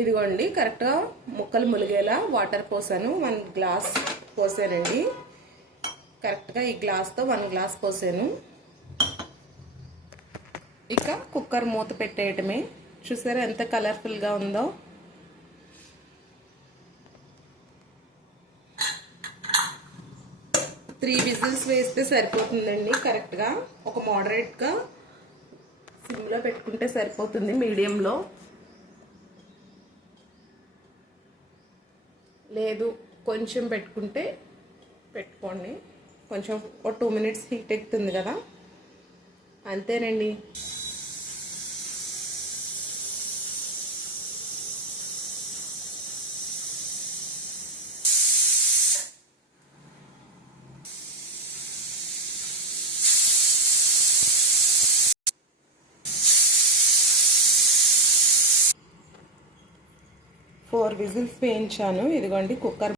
ఇదిగోండి కరెక్ట్గా ముక్కలు ములిగేలా వాటర్ పోసాను. 1 గ్లాస్ పోసానండి. కరెక్ట్గా ఈ గ్లాస్తో 1 గ్లాస్ పోసాను. ఇక కుక్కర్ మూత పెట్టేయటమే. చూసారా ఎంత కలర్ఫుల్గా ఉందో. త్రీ విజిల్స్ వేస్తే సరిపోతుందండి. కరెక్ట్గా ఒక మోడరేట్గా సిమ్లో పెట్టుకుంటే సరిపోతుంది, మీడియంలో. లేదు కొంచెం పెట్టుకోండి. కొంచెం ఒక 2 మినిట్స్ హీట్ ఎక్కుతుంది కదా, అంతేనండి. ఫోర్ విజిల్స్ వేయించాను. ఇదిగోండి కుక్కర్